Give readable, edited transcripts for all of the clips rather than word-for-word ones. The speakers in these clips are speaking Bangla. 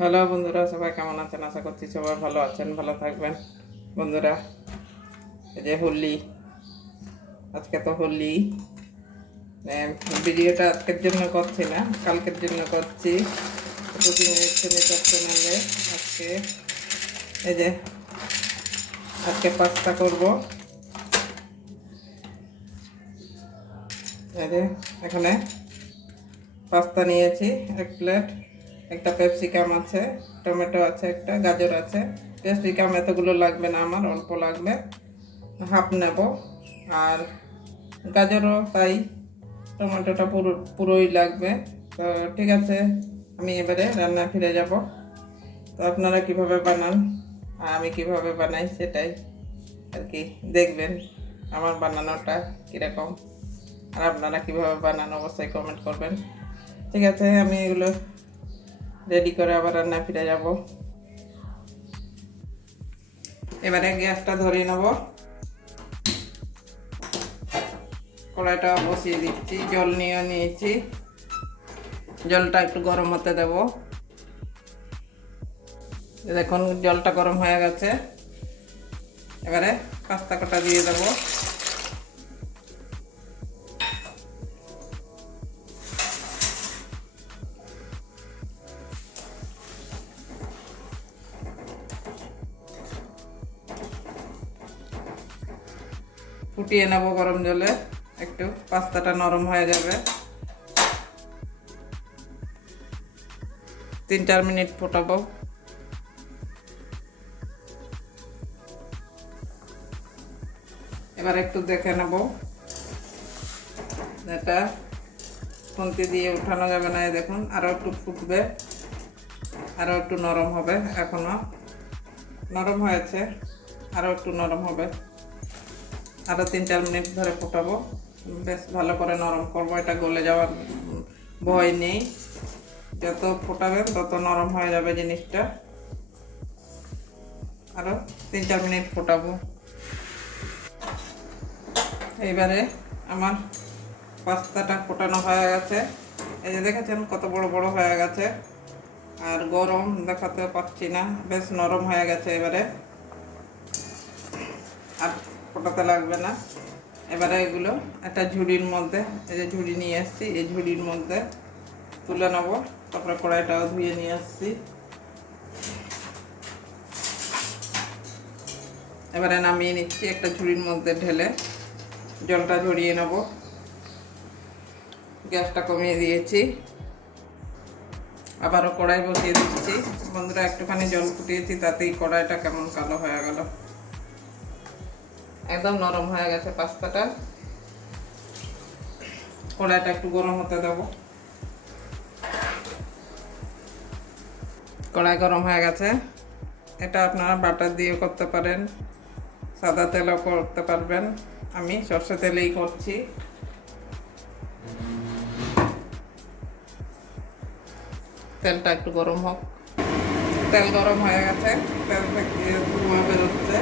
হ্যালো বন্ধুরা, সবাই কেমন আছেন? আশা করছি সবাই ভালো আছেন, ভালো থাকবেন। বন্ধুরা, এই যে হোলি, আজকে তো হোলি। ভিডিওটা আজকের জন্য করছি না, কালকের জন্য করছি। কুকিং চ্যানেলে আজকে এই যে আজকে পাস্তা করব। এই যে এখানে পাস্তা নিয়েছি 1 প্লেট, একটা ক্যাপসিকাম আছে, টমেটো আছে, একটা গাজর আছে। ক্যাপসিকাম এতগুলো লাগবে না, আমার অল্প লাগবে, হাফ নেব। আর গাজরও তাই, টমেটোটা পুরোই লাগবে। তো ঠিক আছে, আমি এবারে রান্না ফিরে যাব। তো আপনারা কিভাবে বানান আর আমি কিভাবে বানাই সেটাই আর কি দেখবেন, আমার বানানোটা কীরকম আর আপনারা কিভাবে বানান অবশ্যই কমেন্ট করবেন। ঠিক আছে, আমি এগুলো রেডি করে আবার রান্না ফিরে যাব। এবারে গ্যাসটা ধরিয়ে নেব, কড়াইটা বসিয়ে দিচ্ছি, জল নিয়ে নিয়েছি, জলটা একটু গরম হতে দেব। দেখুন জলটা গরম হয়ে গেছে, এবারে পাস্তা কটা দিয়ে দেব। ফুটিয়ে নেব গরম জলে, একটু পাস্তাটা নরম হয়ে যাবে। 3-4 মিনিট ফোটাবো। এবার একটু দেখে নেব, এটা খুন্তি দিয়ে উঠানো যাবে না। দেখুন আরও একটু ফুটবে, আরও একটু নরম হবে, এখনো নরম হয়েছে, আরও একটু নরম হবে। আরও 3-4 মিনিট ধরে ফোটাবো, বেশ ভালো করে নরম করবো, এটা গলে যাওয়ার ভয় নেই। যত ফোটাবেন তত নরম হয়ে যাবে জিনিসটা। আরও 3-4 মিনিট ফোটাবো। এইবারে আমার পাস্তাটা ফোটানো হয়ে গেছে, এই যে দেখেছেন কত বড় বড় হয়ে গেছে, আর গরম দেখাতে পাচ্ছি না, বেশ নরম হয়ে গেছে। এবারে আর ফোটাতে লাগবে না। এবারে এগুলো একটা ঝুড়ির মধ্যে, এই যে ঝুড়ি নিয়ে এসছি, এই ঝুড়ির মধ্যে তুলে নেব। তারপরে কড়াইটাও ধুয়ে নিয়ে আসছি। এবারে নামিয়ে নিচ্ছি, একটা ঝুড়ির মধ্যে ঢেলে জলটা ঝরিয়ে নেব। গ্যাসটা কমিয়ে দিয়েছি, আবারও কড়াই বসিয়ে দিচ্ছি। বন্ধুরা, একটুখানি জল ফুটিয়েছি, তাতেই কড়াইটা কেমন কালো হয়ে গেল। একদম নরম হয়ে গেছে পাস্তাটা। কড়াইটা একটু গরম হতে দেব। কড়াই গরম হয়ে গেছে, এটা আপনারা বাটার দিয়ে করতে পারেন, সাদা তেলও করতে পারবেন, আমি সর্ষে তেলেই করছি। তেলটা একটু গরম হোক। তেল গরম হয়ে গেছে, তেল থেকে ধোঁয়া বেরোচ্ছে।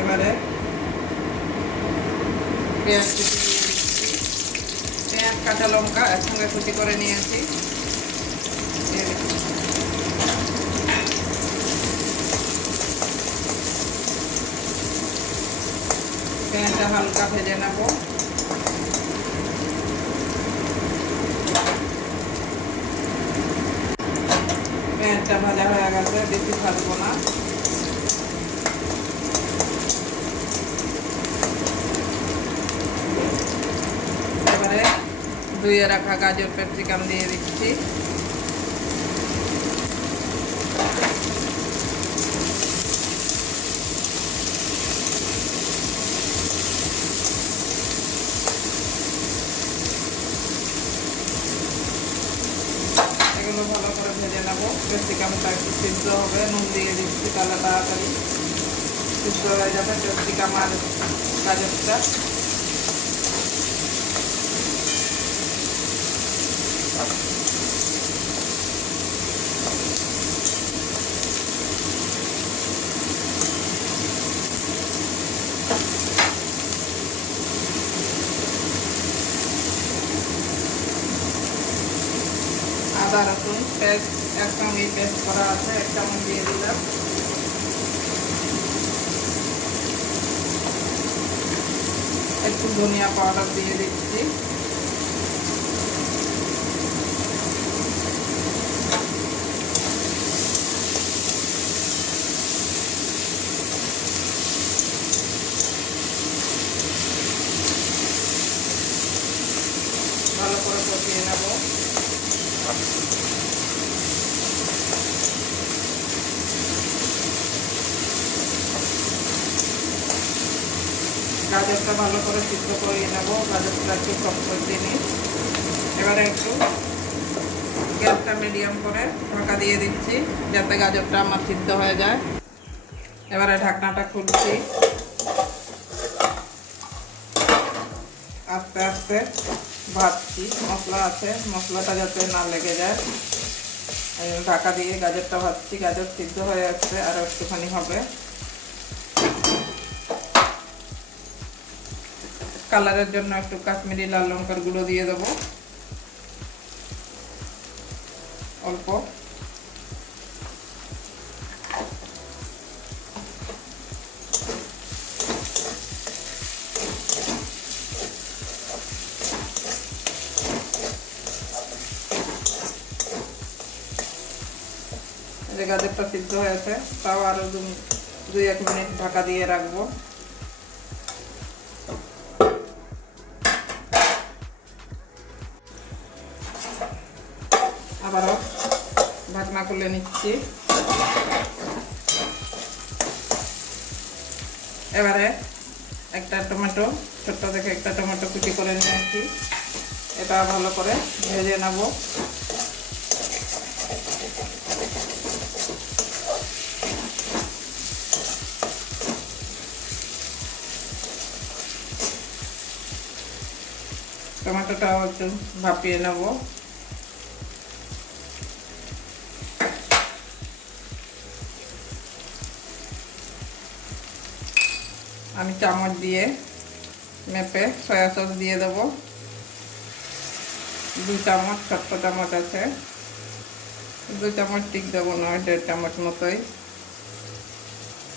এবারে পেঁয়াজ কুচি দিয়ে দিচ্ছি, পেঁয়াজ কাঁচা লঙ্কা একসঙ্গে কুচি করে নিয়েছি, দিয়ে দিচ্ছি। পেঁয়াজটা হালকা ভেজে নেব। পেঁয়াজটা ভাজা হয়ে গেছে, বেশি ভাজবো না। এবারে ধুয়ে রাখা গাজর ক্যাপসিকাম দিয়ে দিচ্ছি। এগুলো ভালো করে ভেজে নেব। ক্যাপসিকামটা একটু সিদ্ধ হবে, নুন দিয়ে দিচ্ছি, তাহলে তাড়াতাড়ি সিদ্ধ হয়ে যাবে ক্যাপসিকাম আর গাজরটা। আদা রসুন পেস্ট একসঙ্গে পেস্ট করা আছে, 1 চামচ দিয়ে দিলাম। একটু ধনিয়া পাউডার দিয়ে দিচ্ছি। ভালো করে কষিয়ে নেব। গাজরটা ভালো করে সিদ্ধ করিয়ে নেব। গাজরটা একটু শক্ত জিনিস। এবারে একটু গ্যাসটা মিডিয়াম করে ঢাকা দিয়ে দিচ্ছি, যাতে গাজরটা আমার সিদ্ধ হয়ে যায়। এবারে ঢাকনাটা খুলছি। আস্তে আস্তে ভাজছি, মশলা আছে, মশলাটা যাতে না লেগে যায়। ঢাকা দিয়ে গাজরটা ভাজছি। গাজর সিদ্ধ হয়ে আসছে, আরও একটুখানি হবে। কালারের জন্য একটু কাশ্মীরি লাল লঙ্কার গুঁড়ো দিয়ে দেবো, অল্প। যে গাজরটা সিদ্ধ হয়েছে, তাও আরো 2-1 মিনিট ঢাকা দিয়ে রাখবো। আবারও ঢাকনা খুলে নিচ্ছি। এবারে একটা টমেটো, ছোট্ট দেখে একটা টমেটো কুচি করে নিয়েছি, এটা ভালো করে ভেজে নেব। টমেটোটাও একটু ভাপিয়ে নেব। আমি চামচ দিয়ে মেপে সয়া সস দিয়ে দেবো। 2 চামচ, ছোট্ট চামচ আছে, 2 চামচ ঠিক দেবো না, 1.5 চামচ মতোই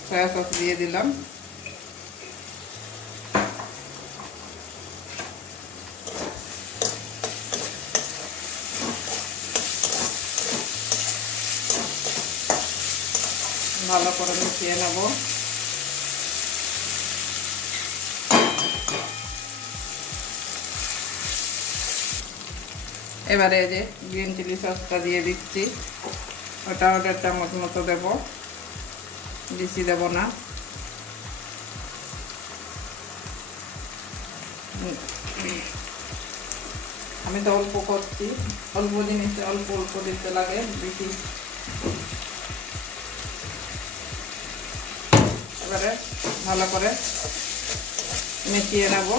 সয়া সস দিয়ে দিলাম। ভালো করে মিশিয়ে নেব। এবারে এই যে গ্রিন চিলি সসটা দিয়ে দিচ্ছি, ওটা 1.5 চামচ মতো দেব, বেশি দেব না। আমি তো অল্প করছি, অল্প জিনিসে অল্প অল্প দিতে লাগে, বেশি। এবারে ভালো করে মিশিয়ে নেব।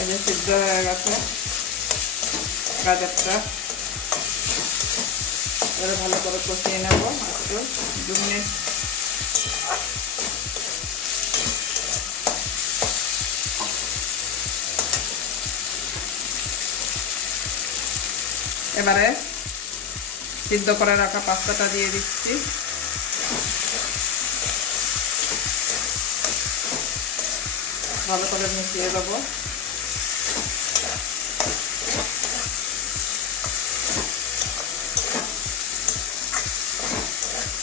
এই যে সিদ্ধ হয়ে গেছে গাজরটা, এবারে ভালো করে কষিয়ে নেব একটু 2 মিনিট। এবারে সিদ্ধ করে রাখা পাস্তাটা দিয়ে দিচ্ছি। ভালো করে মিশিয়ে দেবো।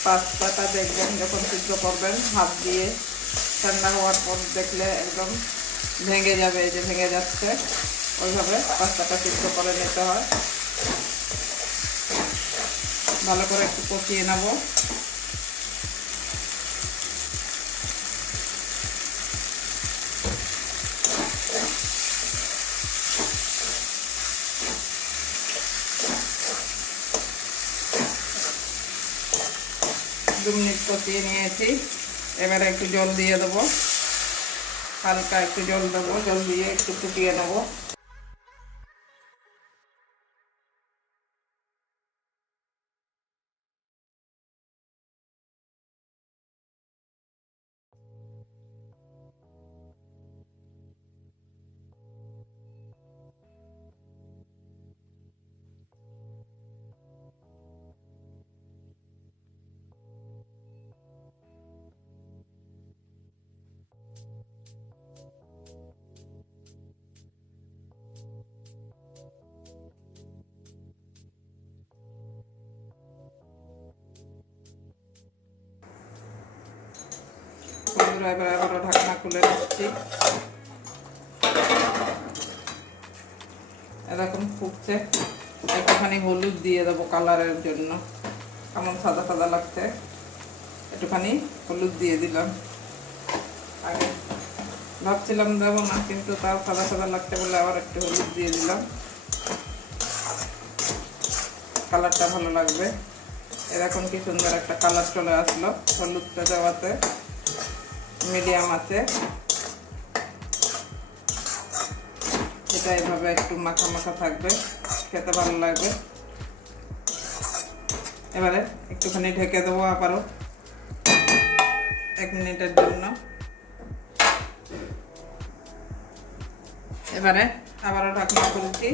পাস্তাটা দেখবেন যখন সিদ্ধ করবেন হাত দিয়ে, ঠান্ডা হওয়ার পর দেখলে একদম ভেঙে যাবে, এই যে ভেঙে যাচ্ছে, ওইভাবে পাস্তাটা সিদ্ধ করে নিতে হয়। ভালো করে একটু কষিয়ে নেব। দু মিনিট কষিয়ে নিয়েছি, এবারে একটু জল দিয়ে দেবো, হালকা একটু জল দেবো, জল দিয়ে একটু ফুটিয়ে নেবো। বন্ধুরা এবার আবারও ঢাকনা খুলে নিচ্ছি। এরকম ফুটছে, একটুখানি হলুদ দিয়ে দেবো কালারের জন্য, কেমন সাদা সাদা লাগছে, একটুখানি হলুদ দিয়ে দিলাম। আগে ভাবছিলাম দেবো না, কিন্তু তাও সাদা সাদা লাগছে বলে আবার একটু হলুদ দিয়ে দিলাম, কালারটা ভালো লাগবে। এরকম কি সুন্দর একটা কালার চলে আসলো হলুদটা দেওয়াতে। মিডিয়াম আছে, এটা এইভাবে একটু মাখা মাখা থাকবে, খেতে ভালো লাগবে। এবারে একটুখানি ঢেকে দেবো আবারও 1 মিনিটের জন্য। এবারে আবারও ঢাকনা খুলছি।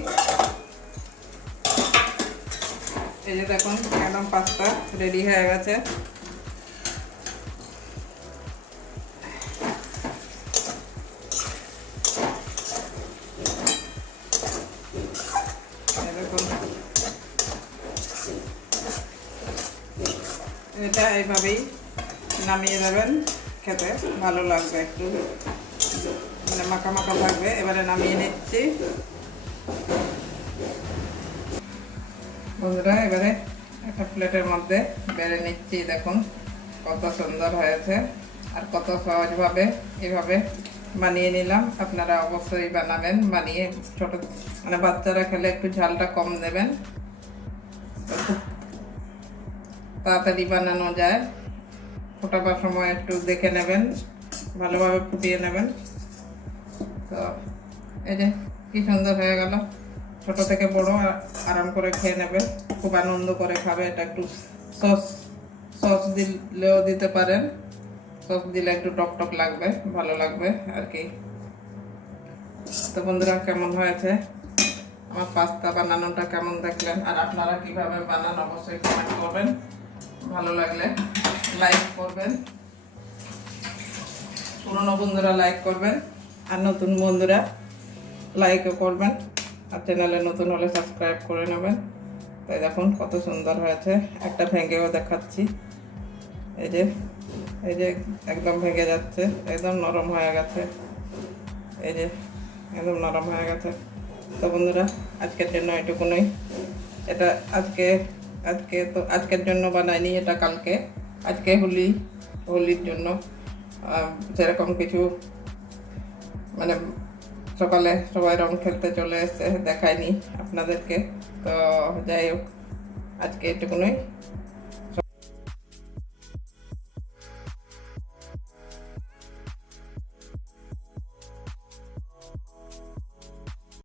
এই যে দেখুন একদম পাস্তা রেডি হয়ে গেছে। দেখুন এটা এইভাবেই নামিয়ে দেবেন, খেতে ভালো লাগবে, একটু মানে মাখা মাখা থাকবে। এবারে নামিয়ে নিচ্ছি বন্ধুরা। এবারে একটা প্লেটের মধ্যে বেড়ে নিচ্ছি। দেখুন কত সুন্দর হয়েছে আর কত সহজভাবে এভাবে বানিয়ে নিলাম। আপনারা অবশ্যই বানাবেন, বানিয়ে ছোট মানে বাচ্চারা খেলে একটু ঝালটা কম দেবেন, খুব তাড়াতাড়ি বানানো যায়। ফোটাবার সময় একটু দেখে নেবেন, ভালোভাবে ফুটিয়ে নেবেন। তো এই যে কি সুন্দর হয়ে গেল, ছোট থেকে বড় আরাম করে খেয়ে নেবে, খুব আনন্দ করে খাবে। এটা একটু সস দিলেও দিতে পারেন, সস দিলে একটু টক টক লাগবে, ভালো লাগবে আর কি। তো বন্ধুরা কেমন হয়েছে আমার পাস্তা বানানোটা, কেমন দেখলেন, আর আপনারা কিভাবে বানান অবশ্যই কমেন্ট করবেন। ভালো লাগলে লাইক করবেন, পুরনো বন্ধুরা লাইক করবেন, আর নতুন বন্ধুরা লাইকও করবেন, আর চ্যানেলে নতুন হলে সাবস্ক্রাইব করে নেবেন। তাই দেখুন কত সুন্দর হয়েছে, একটা ভেঙেও দেখাচ্ছি। এই যে একদম ভেঙে যাচ্ছে, একদম নরম হয়ে গেছে, এই যে একদম নরম হয়ে গেছে। তো বন্ধুরা আজকের জন্য এটুকুনই। এটা আজকের জন্য বানাইনি, এটা কালকে, আজকে হোলির জন্য সেরকম কিছু মানে সকালে সবাই রং খেলতে চলে এসছে, দেখায়নি আপনাদেরকে। তো যাই হোক আজকে এটুকুনই।